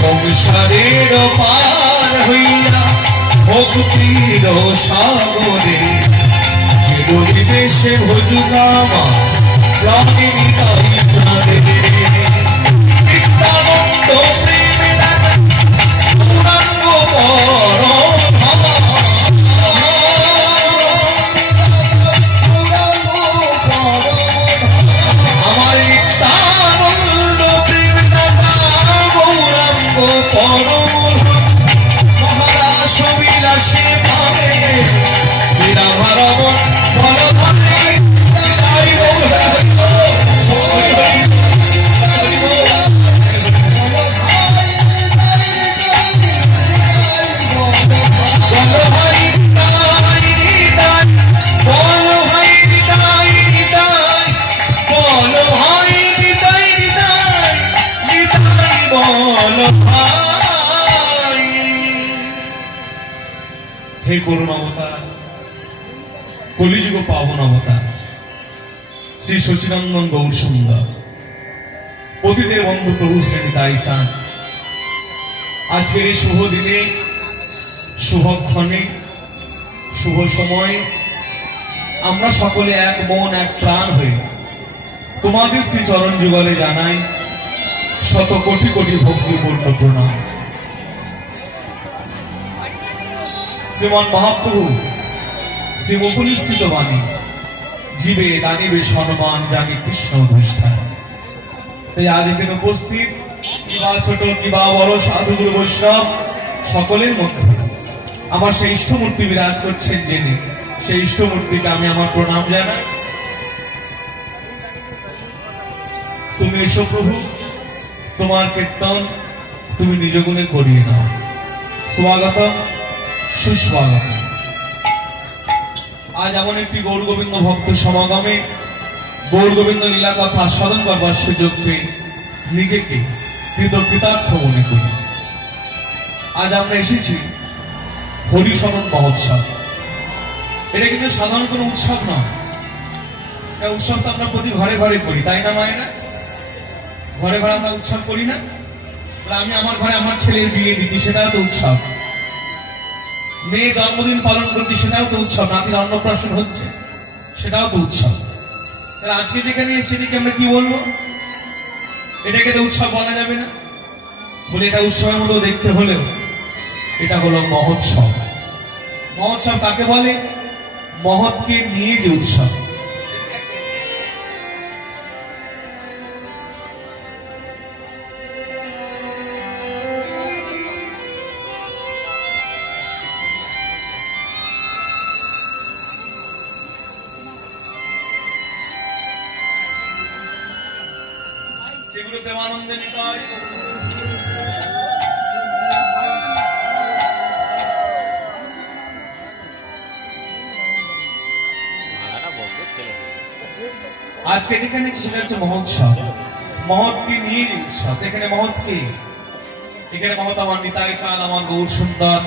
সংসারের পার হইয়া ভক্তির সাগরে চিরদিবেশে ভজুগামা প্রাণে নিতাই চরে নিত্যানন্দ প্রেমে পুরাঙ্গ পর আমার নিত্যানন্দ প্রেমে গৌরাঙ্গ পর মহারাজ বিলাসে ভাবে শ্রীরামারমণ বল ভাবে হে করুণাবতার কলিযুগ পাবন অবতার শ্রী সচিনন্দন গৌর সুন্দর পতিদের বন্ধু প্রভু শ্রেণী তাই চান আজকের এই শুভ দিনে শুভক্ষণে শুভ সময়ে আমরা সকলে এক মন এক প্রাণ হয়ে তোমাদের শ্রী চরণ যুগলে জানাই শত কোটি কোটি ভক্তিপূর্ণ প্রণাম। শ্রীমান মহাপ্রভু শ্রী মুকুলিস্থিত বাণী জীবে দানিবে সম্মান জানি কৃষ্ণ অধিষ্ঠান। তাই আজ এখানে উপস্থিত কিবা ছোট কিবা বড় সাধুগুরু বৈষ্ণব সকলের মধ্যে আমার সেই ইষ্টমূর্তি বিরাজ করছেন জেনে সেই ইষ্টমূর্তিকে আমি আমার প্রণাম জানাই। তুমি এসো প্রভু, তোমার কীর্তন তুমি নিজ গুণে করিয়ে নাও। স্বাগত সুস্বাগত। আজ এমন একটি গৌর গোবিন্দ ভক্ত সমাগমে গৌর গোবিন্দ লীলা কথা আস্বাদন করবার সুযোগ পেয়ে নিজেকে কৃতজ্ঞতার্থ মনে করি। আজ আমরা এসেছি হরিশরণ মহোৎসব। এটা কিন্তু সাধারণ কোনো উৎসব নয়। উৎসব তো আমরা প্রতি ঘরে ঘরে করি, তাই না মায়েরা? ঘরে ঘরে আমরা উৎসব করি না? আমি আমার ঘরে আমার ছেলের বিয়ে দিচ্ছি, সেটাও তো উৎসব। মেয়ে জন্মদিন পালন করছি, সেটাও তো উৎসব। নাতির অন্নপ্রাশন হচ্ছে, সেটাও তো উৎসব। তাহলে আজকে যেখানে সেদিকে আমরা কি বলবো? এটাকে তো উৎসব বলা যাবে না। বলে এটা উৎসবের মতো দেখতে হলেও এটা হলো মহোৎসব। মহোৎসব কাকে বলে? মহৎকে নিয়ে যে উৎসব। সেগুলো প্রেমানন্দে নিতে হয়। আজকে যেখানে সেটা হচ্ছে মহোৎসব। মহৎকে নিয়ে উৎসব। এখানে মহৎকে, এখানে মহৎ আমার নিতাই চাঁদ, আমার গৌর সুন্দর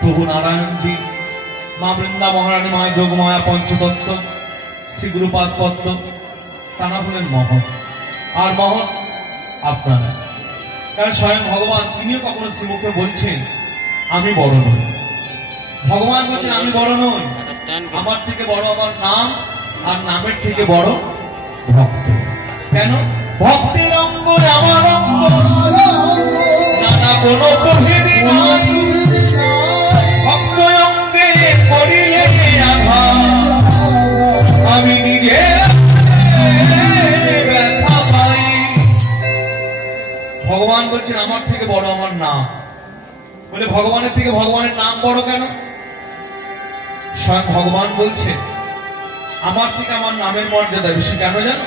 প্রভু নারায়ণজি, মা বৃন্দা মহারানী, মা যোগমায়া, পঞ্চতত্ত্ব, শ্রী গুরুপাদ পদ্ম, তারা হলেন মহৎ। আর মহৎ আপনারা, কারণ স্বয়ং ভগবান তিনিও কখনো শ্রীমুখে বলছেন আমি বড় নই। ভগবান বলছেন আমি বড় নই, আমার থেকে বড় আমার নাম, আর নামের থেকে বড় ভক্ত। কেন? ভক্তের অঙ্গ আমার অঙ্গ, নানা কোনো প্রভেদে নাই। ভক্ত অঙ্গে করিলে আঘাত, আমি নিজে ব্যথা পাই। ভগবান বলছেন আমার থেকে বড় আমার নাম। বলে ভগবানের থেকে ভগবানের নাম বড় কেন? স্বয়ং ভগবান বলছেন আমার থেকে আমার নামের মর্যাদা বেশি। কেন জানো?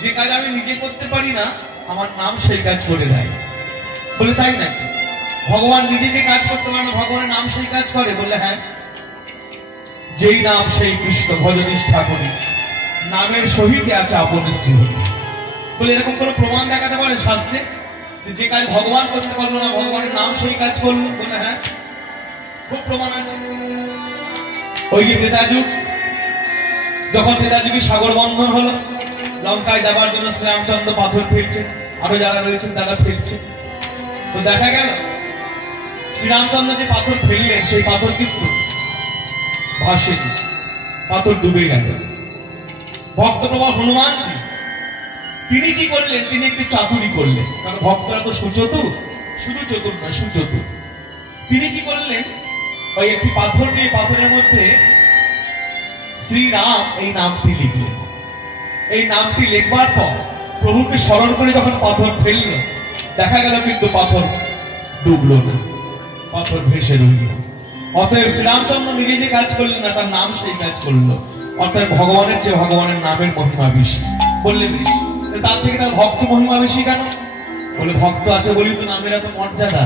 যে কাজ আমি নিজে করতে পারি না, আমার নাম সেই কাজ করে দেয়। বলে তাই নাকি? ভগবান নিজে যে কাজ করতে পারে না, ভগবানের নাম সেই কাজ করে? বলে হ্যাঁ। যেই নাম সেই কৃষ্ণ, ভজনিষ্ঠা করি, নামের সহিত আছে আপন শ্রীহরি। বলে এরকম কোনো প্রমাণ দেখাতে পারে শাস্ত্রে যে কাজ ভগবান করতে পারলো না, ভগবানের নাম সেই কাজ করলো? বলে হ্যাঁ, খুব প্রমাণ আছে। ওই যে ত্রেতা যুগ, যখন ত্রেতাযুগে সাগর বন্ধন হলো, লঙ্কায় যাবার জন্য শ্রীরামচন্দ্র পাথর ফেলছে, আরো যারা রয়েছেন তারা ফেলছে। তো দেখা গেল শ্রীরামচন্দ্র যে পাথর ফেললেন সেই পাথর কিন্তু ভাসেনি, পাথর ডুবে গেল। ভক্তপ্রভা হনুমানজি তিনি কি করলেন, তিনি একটি চাতুরি করলেন, কারণ ভক্তরা তো সুচতুর, শুধু চতুর নয় সুচতুর। তিনি কি করলেন, ওই একটি পাথর নিয়ে পাথরের মধ্যে শ্রীরাম এই নামটি লিখলেন। এই নামটি লিখবার পর প্রভুকে স্মরণ করে যখন পাথর ফেলল, দেখা গেল কিন্তু পাথর ডুবলো না, পাথর ভেসে রইল। অতএব শ্রীরামচন্দ্র নিজে যে কাজ করলেন না, তার নাম সেই কাজ করলো। অর্থাৎ ভগবানের চেয়ে ভগবানের নামের মহিমা বেশি। বললে বেশি, তার থেকে তার ভক্ত মহিমা বেশি কেন? বলে ভক্ত আছে বলি তো নামের এত মর্যাদা।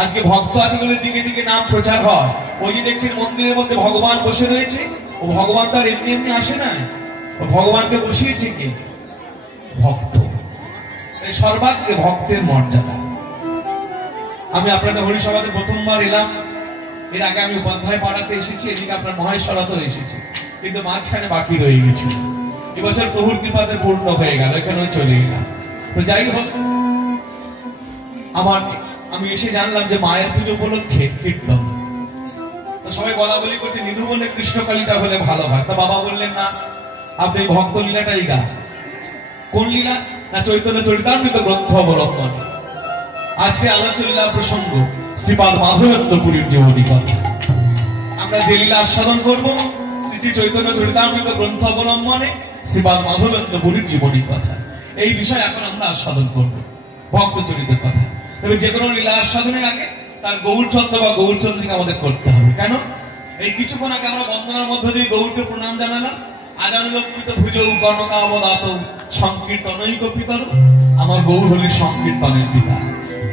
আজকে ভক্ত আছে বলে দিকে দিকে নাম প্রচার হয়। ওই যে দেখছেন মন্দিরের মধ্যে ভগবান বসে রয়েছে, ও ভগবান তো আর এমনি এমনি আসে না, ও ভগবানকে বসিয়েছে কে? ভক্ত। সর্বাগ্রে ভক্তের মর্যাদা। আমি আপনাদের হরিসভাতে প্রথমবার এলাম, এর আগে আমি উপাধ্যায় পাড়াতে এসেছি, এদিকে আপনার মহেশ্বরাতেও এসেছি, কিন্তু মাঝখানে বাকি রয়ে গেছিল। এবছর প্রভুর কৃপাতে পূর্ণ হয়ে গেল, এখানেও চলে গেলাম। তো যাই হোক, আমি এসে জানলাম যে মায়ের পুজো উপলক্ষে কীর্তন। তো সবাই বলা বলি করছে নিধু বলে কৃষ্ণকালীটা হলে ভালো হয়। তা বাবা বললেন না, আপনি ভক্ত লীলাটাই গান। কোন লীলা? না চৈতন্য চরিতামৃত গ্রন্থ অবলম্বন। আজকে আলোচ্য লীলা প্রসঙ্গ শ্রীপাদ মাধবেন্দ্র পুরীর জীবনী কথা। আমরা যে লীলা আস্বাদন করবো শ্রী চৈতন্য চরিতামৃত গ্রন্থ অবলম্বনে শ্রীপাদ মাধবেন্দ্র পুরীর জীবনী কথা। এই বিষয় এখন আমরা আস্বাদন করবো, ভক্ত চরিতের কথা। তবে যে কোনো লীলা আস্বাদনের আগে তার গৌরচন্দ্র বা গৌরচন্দ্রকে আমাদের করতে হবে। কেন? এই কিছুক্ষণ আগে আমরা বন্দনার মধ্য দিয়ে গৌরকে প্রণাম জানালাম। আজানুলম্বিত ভুজৌ গণকাবদাত সংকীর্তনৈক পিতর। আমার গৌর হলেন সংকীর্তনের পিতা।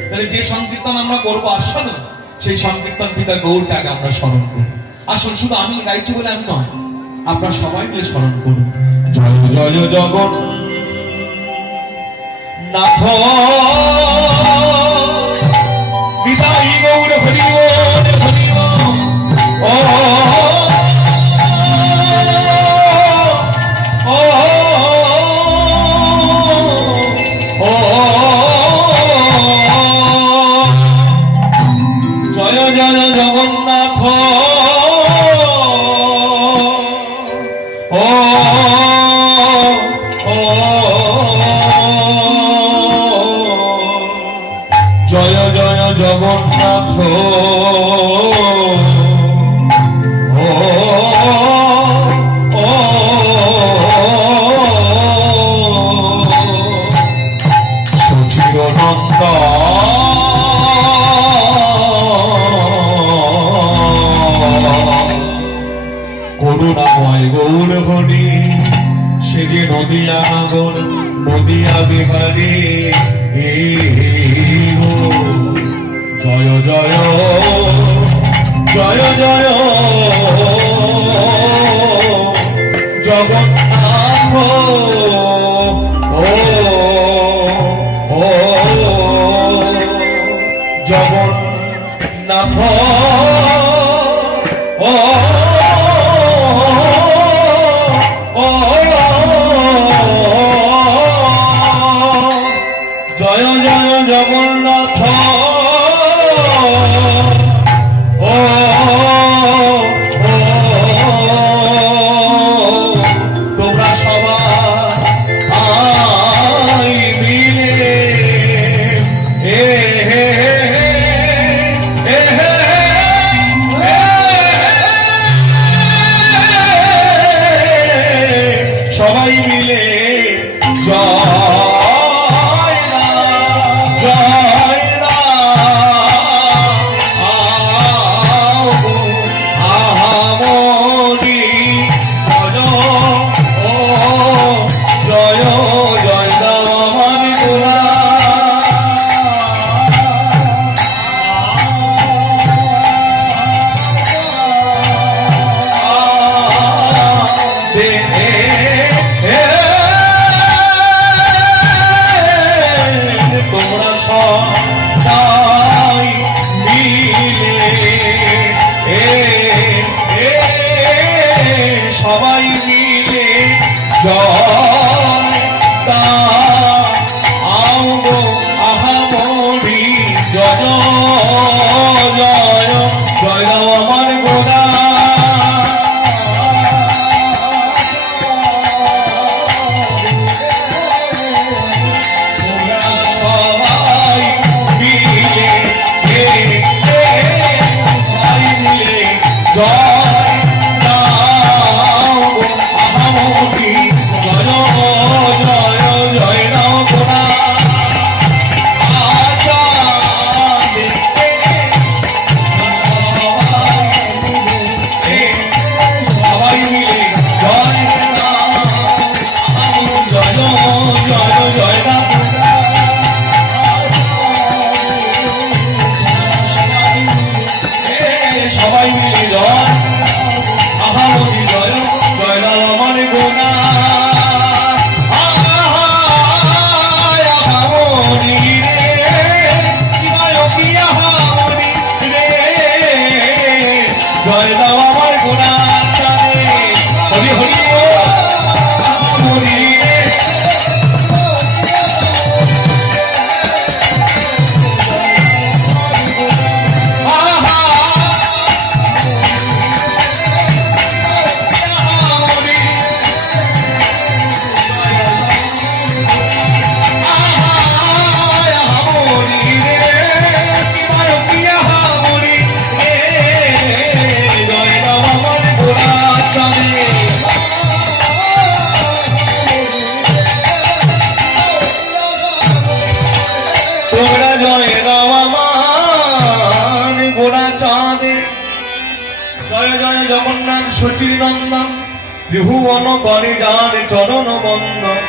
তাহলে যে সংকীর্তন আমরা করবো আস্বাদন, সেই সংকীর্তন পিতা গৌরকে আগে আমরা স্মরণ করব। আসুন, শুধু আমি গাইছি বলে আমি নয়, আপনারা সবাই মিলে স্মরণ করুন। জয় জয় জগন্নাথ বিদায় গৌর হরি বল হরি বল। ও জয় জয় জগন্নাথ। ও জয় জয় জগন্নাথ। করুণাময় গৌর হরি, সে যে নদিয়া নগর নদিয়া বিহারী। জয় জয় জয় জয় জগন্নাথ। ও জগন্নাথ। ও জয় জয় জগন্নাথ। ও তোমরা সবাই মিলে সবাই মিলে জয় জয় আহামরি জয় ও জয় জয় রামানি গোলা। তোমরা সবাই মিলে সবাই মিলে জয় দাও গো আহামরি জয় জয় জয় দাও আমার গোড়া সবাই মিলে সবাই মিলে জয় দাও গো আহামরি জয় জয় জয় দাও গোড়া সবাই মিলে জয় জয় জয় জয় রাম সবাই মিলে জয় আহামরি জয় জয় রাম আমার গোনা আহামরি রে কিবায় কি আহামরি রে জয় দাও আমার গোনা চাঁদে হরি হরি বল আহামরি রে আহা আহামরি আহামরি রে কিবায় কি আহামরি রে জয় দাও আমার গোনা চাঁদে তোমরা জয় দাও আমার গোড়া চাঁদে জয় জয় জগন্নাথ শচীর নন্দন ত্রিভুবন করে যার চরণ বন্দন